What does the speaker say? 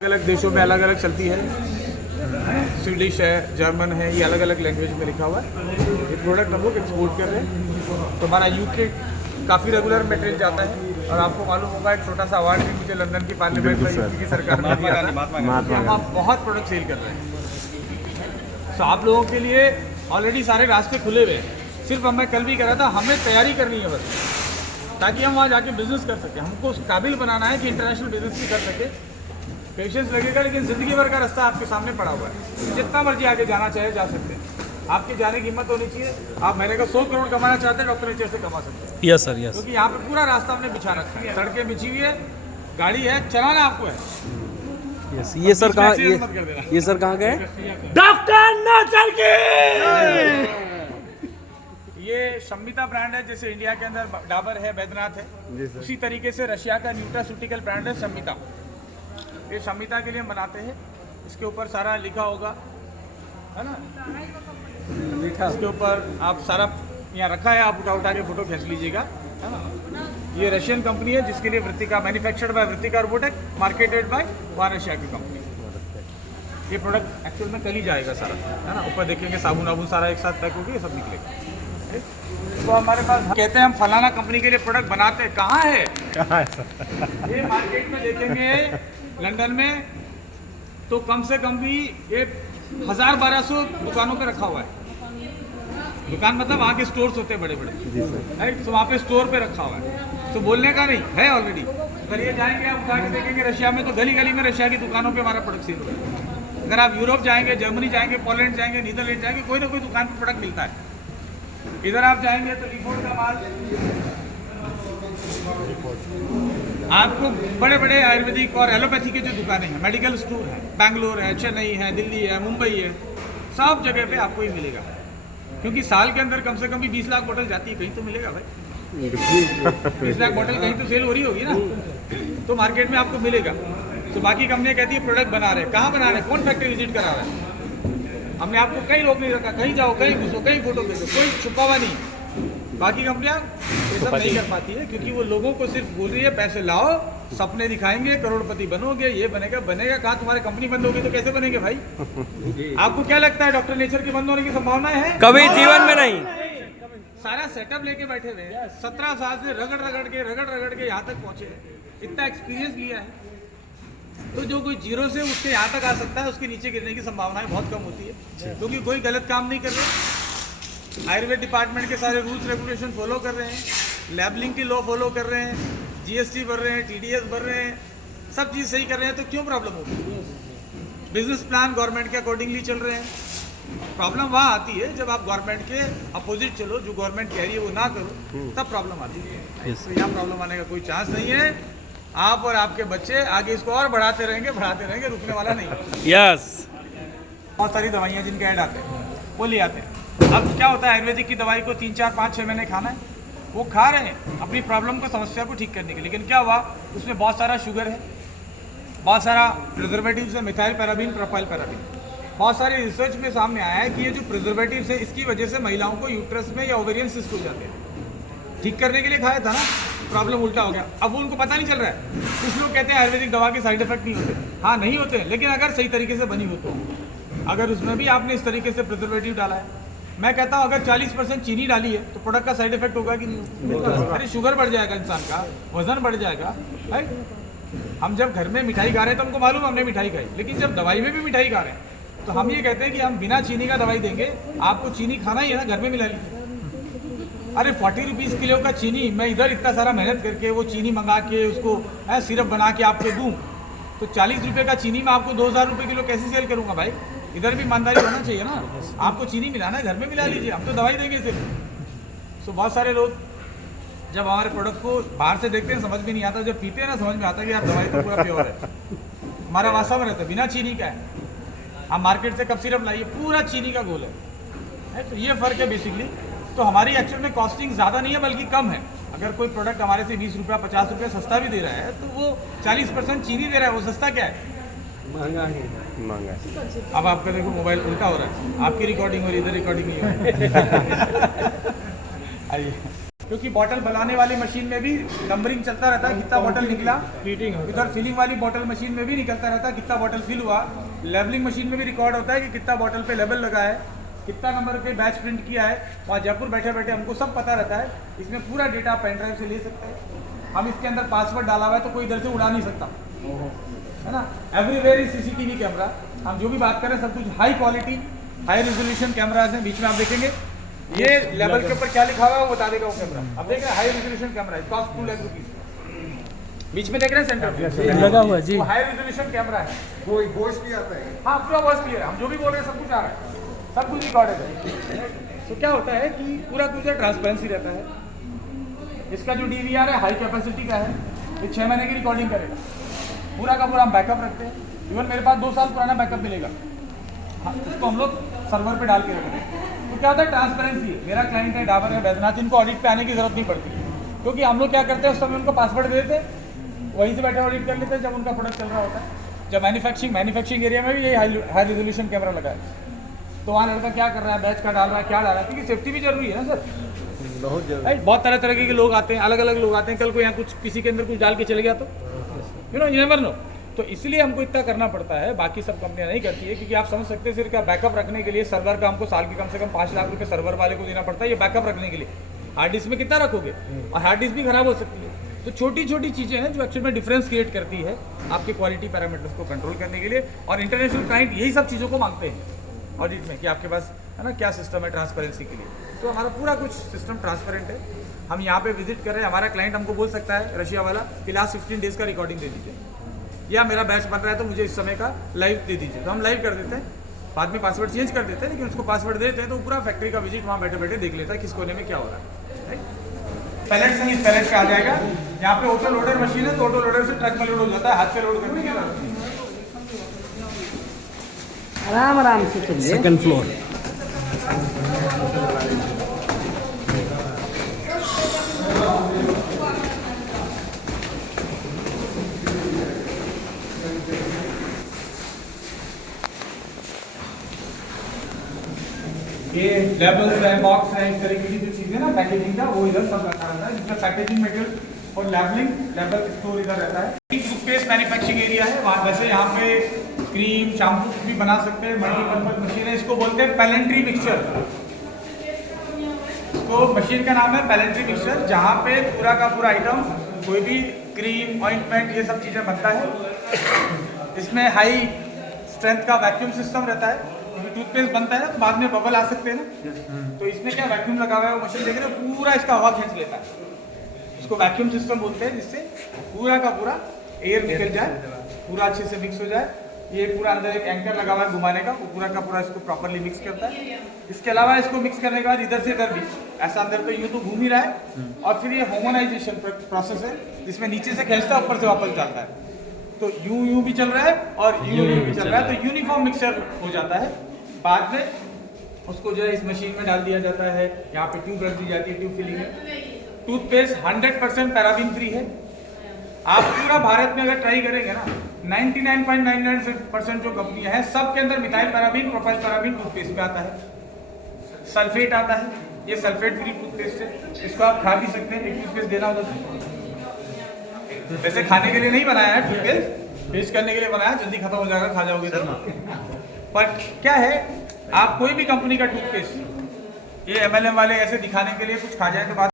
अलग देशों में अलग अलग चलती है। स्वीडिश है, जर्मन है, ये अलग अलग लैंग्वेज में लिखा हुआ है। ये प्रोडक्ट हम लोग एक्सपोर्ट कर रहे हैं। तो हमारा यूके काफ़ी रेगुलर मटेरियल जाता है और आपको मालूम होगा एक छोटा सा अवार्ड भी मुझे लंदन की पार्लियामेंट में यूके की सरकार ने दिया था। हम बहुत प्रोडक्ट सेल कर रहे हैं। तो आप लोगों के लिए ऑलरेडी सारे रास्ते खुले हुए हैं। सिर्फ मैं कल भी कह रहा था, हमें तैयारी करनी है बस, ताकि हम वहाँ जाके बिजनेस कर सकें। हमको उस काबिल बनाना है कि इंटरनेशनल बिजनेस भी कर सके। पेशेंस लगेगा, लेकिन ज़िंदगी भर का रास्ता आपके सामने पड़ा हुआ है। जितना मर्जी आगे जाना चाहे जा सकते हैं। आपकी जाने की हिम्मत होनी चाहिए। आप महीने का 100 करोड़ कमाना चाहते हैं, डॉक्टर नेचर से कमा सकते हैं। Yes sir, yes. क्योंकि यहाँ पे पूरा रास्ता हमने बिछा रखा है, सड़कें बिछी हुई है, गाड़ी है, चलाना आपको है। यस। ये सर कहाँ, ये सर कहाँ गए? डॉक्टर नेचर की ये शम्मिता ब्रांड है। जैसे इंडिया के अंदर डाबर है, बैद्यनाथ है, उसी तरीके से रशिया का न्यूट्रास्यूटिकल ब्रांड है शम्मिता। ये शम्मिता के लिए हम बनाते हैं। इसके ऊपर सारा लिखा होगा, है ना, इसके ऊपर आप सारा यहाँ रखा है, आप उठा के फोटो खींच लीजिएगा, है ना। ये रशियन कंपनी है जिसके लिए Vrittika, manufactured by Vrittika Robotech, marketed by वहाँ रशिया की कंपनी। ये प्रोडक्ट एक्चुअल में कल ही जाएगा सारा, है ना। ऊपर देखेंगे साबुन वाबुन सारा एक साथ पैक होकर ये सब निकलेगा। तो हमारे पास कहते हैं हम फलाना कंपनी के लिए प्रोडक्ट बनाते हैं। कहाँ है सर? ये मार्केट में देखेंगे लंदन में तो कम से कम भी ये 1000-1200 दुकानों पे रखा हुआ है। दुकान मतलब वहाँ के स्टोर्स होते हैं बड़े बड़े, राइट। तो वहाँ पे स्टोर पे रखा हुआ है। तो बोलने का नहीं है, ऑलरेडी। अगर ये जाएंगे आप उठा के देखेंगे रशिया में, तो गली गली में रशिया की दुकानों पे हमारा प्रोडक्ट सेल होता है। अगर आप यूरोप जाएंगे, जर्मनी जाएंगे, पोलैंड जाएंगे, नीदरलैंड जाएंगे, कोई ना कोई दुकान पर प्रोडक्ट मिलता है। इधर आप जाएंगे तो लिफोर्ड का माल, आपको बड़े बड़े आयुर्वेदिक और एलोपैथी के जो दुकानें हैं, मेडिकल स्टोर हैं, बैंगलोर है, चेन्नई है, दिल्ली है, मुंबई है, सब जगह पे आपको ही मिलेगा। क्योंकि साल के अंदर कम से कम भी 20 लाख बोतल जाती है, कहीं तो मिलेगा भाई। 20 लाख बोतल कहीं तो सेल हो रही होगी ना, तो मार्केट में आपको मिलेगा। तो बाकी कंपनियाँ कहती है प्रोडक्ट बना रहे हैं, कहाँ बना रहे हैं, कौन फैक्ट्री विजिट करा रहा है। हमने आपको कहीं रोक नहीं रखा, कहीं जाओ, कहीं घुसो, कहीं फोटो भेजो, कोई छुपा हुआ नहीं। बाकी कंपनियां ये सब नहीं कर पाती है, क्योंकि वो लोगों को सिर्फ बोल रही है पैसे लाओ, सपने दिखाएंगे, करोड़पति बनोगे, ये बनेगा बनेगा। कहाँ तुम्हारी कंपनी बंद होगी तो कैसे बनेंगे भाई? आपको क्या लगता है डॉक्टर नेचर के बंद होने की संभावना है? कभी जीवन में नहीं। सारा सेटअप लेके बैठे हुए, 17 साल से रगड़ रगड़ के यहाँ तक पहुंचे, इतना एक्सपीरियंस लिया है। तो जो कोई जीरो से उठ के यहाँ तक आ सकता है, उसके नीचे गिरने की संभावनाएं बहुत कम होती है, क्योंकि कोई गलत काम नहीं कर रहे। आयुर्वेद डिपार्टमेंट के सारे रूल्स रेगुलेशन फॉलो कर रहे हैं, लेबलिंग की लॉ फॉलो कर रहे हैं, जीएसटी भर रहे हैं, टीडीएस भर रहे हैं, सब चीज़ सही कर रहे हैं। तो क्यों प्रॉब्लम होगी? बिजनेस प्लान गवर्नमेंट के अकॉर्डिंगली चल रहे हैं। प्रॉब्लम वहाँ आती है जब आप गवर्नमेंट के अपोजिट चलो, जो गवर्नमेंट कह रही है वो ना करो, तब प्रॉब्लम आती है। तो यहाँ प्रॉब्लम आने का कोई चांस नहीं है। आप और आपके बच्चे आगे इसको और बढ़ाते रहेंगे, रुकने वाला नहीं। यस। बहुत सारी दवाइयाँ जिनके ऐड आते हैं वो ले आते हैं। अब क्या होता है, आयुर्वेदिक की दवाई को 3, 4, 5, 6 महीने खाना है, वो खा रहे हैं अपनी प्रॉब्लम को, समस्या को ठीक करने के लिए। लेकिन क्या हुआ, उसमें बहुत सारा शुगर है, बहुत सारा प्रिजर्वेटिव है, मिथाइल पैराबीन, प्रोपाइल पैराबीन। बहुत सारी रिसर्च में सामने आया है कि ये जो प्रिजर्वेटिव है, इसकी वजह से महिलाओं को यूट्रस में या ओवेरियन सिस्ट हो जाते हैं। ठीक करने के लिए खाया था ना, प्रॉब्लम उल्टा हो गया। अब वो उनको पता नहीं चल रहा है। कुछ लोग कहते हैं आयुर्वेदिक दवा के साइड इफेक्ट नहीं होते। हाँ, नहीं होते, लेकिन अगर सही तरीके से बनी हो तो। अगर उसमें भी आपने इस तरीके से प्रिजर्वेटिव डाला है, मैं कहता हूँ अगर 40% चीनी डाली है तो प्रोडक्ट का साइड इफेक्ट होगा कि नहीं? अरे शुगर बढ़ जाएगा, इंसान का वजन बढ़ जाएगा, राइट। हम जब घर में मिठाई खा रहे हैं तो हमको मालूम हमने मिठाई खाई, लेकिन जब दवाई में भी मिठाई खा रहे हैं तो हम ये कहते हैं कि हम बिना चीनी का दवाई देंगे, आपको चीनी खाना ही है ना, घर में मिला लीजिए। अरे 40 रुपीज़ किलो का चीनी, मैं इधर इतना सारा मेहनत करके वो चीनी मंगा के उसको सिरप बना के आपको दूँ, तो 40 रुपये का चीनी मैं आपको 2000 रुपये किलो कैसे सेल करूँगा भाई? इधर भी ईमानदारी होना चाहिए ना। आपको चीनी मिलाना है, घर में मिला लीजिए, हम तो दवाई देंगे सिर्फ। तो बहुत सारे लोग जब हमारे प्रोडक्ट को बाहर से देखते हैं समझ में नहीं आता, जब पीते हैं ना समझ में आता है कि यार दवाई तो पूरा प्योर है। हमारा वास्तव में रहता है बिना चीनी का है। आप मार्केट से कफ सिरप लाइए, पूरा चीनी का घोल है। तो ये फ़र्क है बेसिकली। तो हमारी एक्चुअल में कॉस्टिंग ज़्यादा नहीं है बल्कि कम है। अगर कोई प्रोडक्ट हमारे से 20 रुपया 50 रुपया सस्ता भी दे रहा है, तो वो 40% चीनी दे रहा है, वो सस्ता क्या है? महंगा है। अब आपका देखो मोबाइल उल्टा हो रहा है, आपकी रिकॉर्डिंग हो रही, इधर रिकॉर्डिंग नहीं हो रही। आइए। क्योंकि बॉटल बनाने वाली मशीन में भी नंबरिंग चलता रहता है, कितना बॉटल निकला, इधर फिलिंग वाली बॉटल मशीन में भी निकलता रहता है कितना बॉटल फिल हुआ, लेबलिंग मशीन में भी रिकॉर्ड होता है कि कितना बॉटल पे लेबल लगा है, कितना नंबर पे बैच प्रिंट किया है। वहाँ जयपुर बैठे बैठे हमको सब पता रहता है। इसमें पूरा डेटा आप पेन ड्राइव से ले सकते हैं। हम इसके अंदर पासवर्ड डाला हुआ है तो कोई इधर से उड़ा नहीं सकता, है ना। Everywhere is CCTV camera. हम जो भी बात करें सब कुछ high quality high resolution cameras हैं। बीच में आप देखेंगे ये लेवल के ऊपर क्या लिखा हुआ है वो बता देगा वो कैमरा। अब देख रहे हैं हाई रेजोल्यूशन कैमरा है, कॉस्ट 2 लाख रुपीज। बीच में देख रहे हैं सेंटर लगा हुआ है जी, हाई रेजोल्यूशन कैमरा है। वॉइस भी आता है। हाँ पूरा वॉइस क्लियर है, हम जो भी बोल रहे हैं सब कुछ आ रहा है, सब कुछ रिकॉर्डेड है। तो क्या होता है कि पूरा ट्रांसपेरेंसी रहता है। इसका जो DVR है हाई कैपेसिटी का है, ये 6 महीने की रिकॉर्डिंग करेगा। पूरा का पूरा हम बैकअप रखते हैं। इवन मेरे पास 2 साल पुराना बैकअप मिलेगा। हाँ, उसको हम लोग सर्वर पे डाल के रखते हैं। तो क्या होता है ट्रांसपेरेंसी है। मेरा क्लाइंट है डाबर है बैद्यनाथ, इनको ऑडिट पे आने की जरूरत नहीं पड़ती, क्योंकि हम लोग क्या करते हैं उस समय उनको पासवर्ड दे देते हैं, वहीं से बैठे ऑडिट कर लेते हैं जब उनका प्रोडक्ट चल रहा होता है। जब मैन्युफैक्चरिंग एरिया में भी यही हाई रेजोल्यूशन कैमरा लगा है, तो वहाँ लड़का क्या कर रहा है, बैच का डाल रहा है, क्या डाल रहा है, क्योंकि सेफ्टी भी जरूरी है ना सर। बहुत तरह तरह के लोग आते हैं, अलग अलग लोग आते हैं। कल को यहाँ कुछ किसी के अंदर कुछ डाल के चले गया तो यू नेवर नो। तो इसलिए हमको इतना करना पड़ता है, बाकी सब कंपनियां नहीं करती है। क्योंकि आप समझ सकते हैं सिर्फ का बैकअप रखने के लिए सर्वर का हमको साल के कम से कम 5 लाख रुपए सर्वर वाले को देना पड़ता है, ये बैकअप रखने के लिए। हार्ड डिस्क में कितना रखोगे, और हार्ड डिस्क भी खराब हो सकती है। तो छोटी छोटी चीज़ें हैं जो एक्चुअल में डिफरेंस क्रिएट करती है आपके क्वालिटी पैरामीटर्स को कंट्रोल करने के लिए। और इंटरनेशनल क्लाइंट यही सब चीज़ों को मांगते हैं ऑडिट में, कि आपके पास है ना क्या सिस्टम है ट्रांसपेरेंसी के लिए। तो हमारा पूरा कुछ सिस्टम ट्रांसपेरेंट है। हम यहाँ पे विजिट कर रहे हैं, हमारा क्लाइंट हमको बोल सकता है रशिया वाला कि लास्ट 15 डेज़ का रिकॉर्डिंग दे दीजिए, या मेरा बैच बन रहा है तो मुझे इस समय का लाइव दे दीजिए। तो हम लाइव कर देते हैं, बाद में पासवर्ड चेंज कर देते हैं, लेकिन उसको पासवर्ड देते हैं तो पूरा फैक्ट्री का विजिट वहाँ बैठे बैठे देख लेता है किस कोने में क्या हो रहा है। पैलेट से इस पैलेट पे आ जाएगा। यहाँ पे ऑटो लोडर मशीन है, तो ऑटो लोडर से ट्रक में लोड हो जाता है, हाथ से लोड करने की जरूरत नहीं। आराम आराम से चलिए। Second floor. ये लेबल्स है, बॉक्स है, इस तरीके की जो चीजें ना पैकेजिंग का, वो इधर सब रखा रहता है, जिसमें पैकेजिंग मटेरियल और लेबल स्टोर इधर रहता है। टूथपेस्ट मैन्युफैक्चरिंग एरिया है वहाँ। वैसे यहाँ पे क्रीम शैम्पू भी बना सकते हैं, मल्टीपर्पज मशीन है। इसको बोलते हैं पैलेंट्री मिक्सचर। तो मशीन का नाम है पैलेंट्री मिक्सचर, जहाँ पे पूरा का पूरा आइटम कोई भी क्रीम ऑइंटमेंट ये सब चीज़ें बनता है। इसमें हाई स्ट्रेंथ का वैक्यूम सिस्टम रहता है, क्योंकि टूथपेस्ट बनता है ना तो बाद में बबल आ सकते हैं ना, तो इसमें क्या वैक्यूम लगा हुआ है। वो मशीन देख रहे हो पूरा इसका हवा खींच लेता है, इसको वैक्यूम सिस्टम बोलते हैं, जिससे पूरा का पूरा एयर निकल जाए, पूरा अच्छे से मिक्स हो जाए। ये पूरा अंदर एक एंकर लगा हुआ है घुमाने का, वो पूरा का पूरा इसको प्रॉपर्ली मिक्स करता है। इसके अलावा इसको मिक्स करने के बाद इधर से इधर भी ऐसा अंदर तो यूँ तो घूम ही रहा है, और फिर ये होमोनाइजेशन प्रोसेस है, जिसमें नीचे से खींचता है ऊपर से वापस डालता है। तो यूं भी चल रहा है और यूं भी चल रहा है, तो यूनिफॉर्म मिक्सचर हो जाता है। बाद में उसको जो है इस मशीन में डाल दिया जाता है। यहाँ पे ट्यूब रख दी जाती है, ट्यूब फिलिंग है। टूथपेस्ट 100% पैराबीन फ्री है। आप पूरा भारत में अगर ट्राई करेंगे ना, 99.99% जो कंपनियां हैं सब के अंदर methyl paraben, propyl paraben toothpaste में आता है। सल्फेट आता है, ये सल्फेट फ्री टूथपेस्ट है, इसको आप खा भी सकते हैं। एक टूथपेस्ट देना होता है, वैसे खाने के लिए नहीं बनाया है टूथपेस्ट, पेस्ट करने के लिए बनाया, जल्दी खत्म हो जाएगा, खा जाओगे तो। पर क्या है, आप कोई भी कंपनी का टूथपेस्ट ये MLM वाले ऐसे दिखाने के लिए कुछ खा जाए तो बात